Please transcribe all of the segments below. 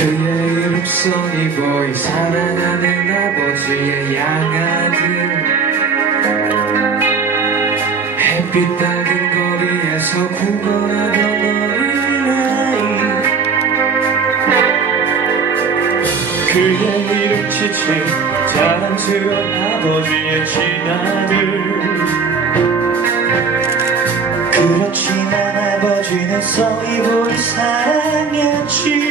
그의 이름 써니보이 사랑하는 아버지의 양아들 햇빛 밝은 거리에서 구걸하던 어린아이 그의 이름 지친 자랑스러운 아버지의 친아들 그렇지만 아버지는 써니보이 사랑했지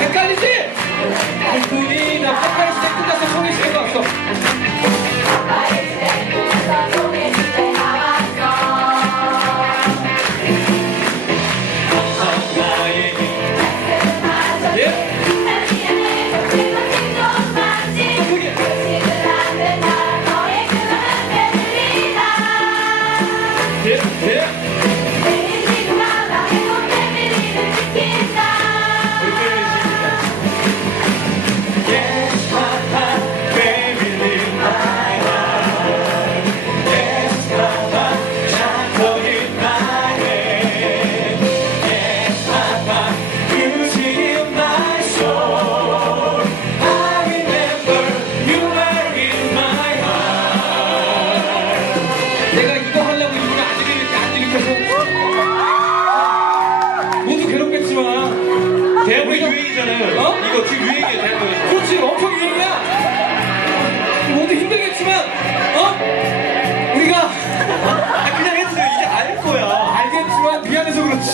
헷갈리지? 아이쿠니 나 파파이 시대 끝나서 소개시켜 왔어. 내가 이거 하려고 이분이 안 일으켜서 모두 괴롭겠지만 대학교 유행이잖아요. 어? 이거 지금 유행이에요, 대학교에서. 그렇지 엄청 유행이야. 모두 힘들겠지만 우리가 그냥 했어요. 이제 알 거야. 알겠지만 미안해서 그렇지.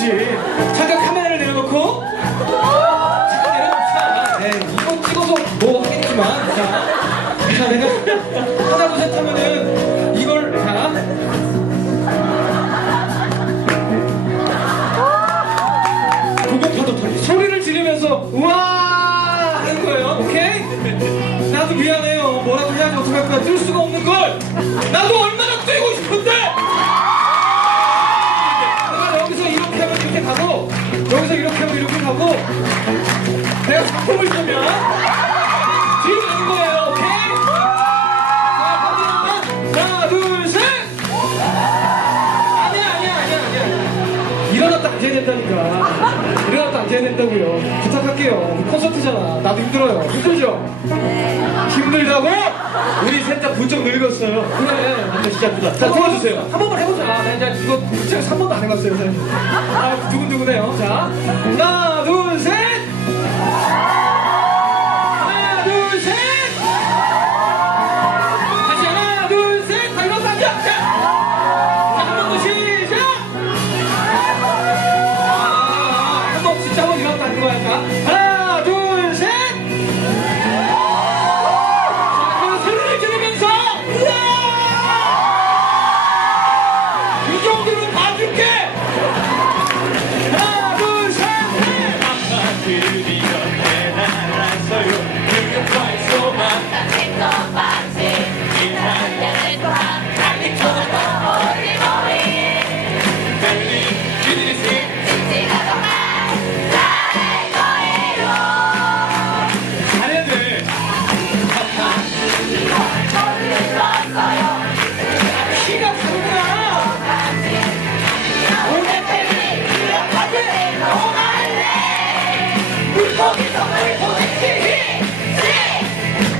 잠깐 카메라를 내려놓고 잠깐 내려놓자. 이거 찍어서 뭐 하겠지만 자 내가 하나 둘 셋 하면은 이걸 고급파도 소리를 지르면서 우와 하는 거예요. 오케이? 나도 미안해요. 뭐라도 해야지 어떡할 거야. 뛸 수가 없는 걸. 나도 얼마나 뛰고 싶은데. 내가 여기서 이렇게 하면 이렇게 가고 여기서 이렇게 하면 이렇게 가고 내가 작품을 주면 뒤로 가는 거예요. 오케이? 자 가면 하나 둘 셋. 아니야 일어났다 앉아야 된다니까. 일어났다 앉아야 된다고요. 부탁할게요. 콘서트잖아. 나도 힘들어요. 힘들죠? 힘들다고? 우리 셋 다 부쩍 늙었어요. 그래. 근데 진짜 아프다. 자, 도와주세요. 한 번만 해보자. 나 이제 이거 제가 3번도 안 해봤어요. 사실. 아, 두근두근해요. 자, 하나, 둘, 셋. 하나, 둘, 셋. 다시 하나, 둘, 셋. 다 일어나 앉아. 자, 한 번 더 시작. 한 번 진짜 한 번 일어났다 하는 거야. 자, 하나, 둘, 셋. 자, 그럼 소리를 지르면서. 이 정도는 봐줄게. 하나, 둘, 셋, 넷. 잘해야 돼. 키가 다르구나.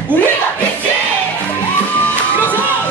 우리가 빛이 일어서.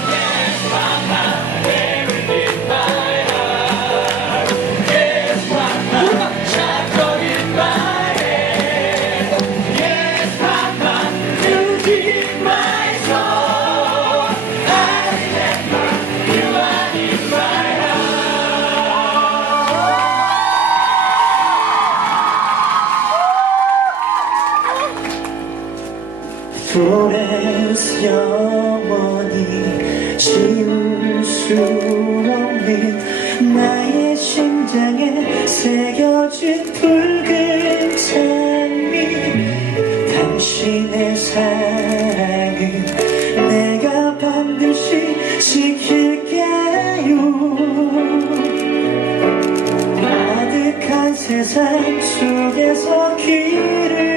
florence 영원히 지울 수 없는 나의 심장에 새겨진 붉은 장미 당신의 사랑은 내가 반드시 지킬게요 아득한 세상 속에서 길을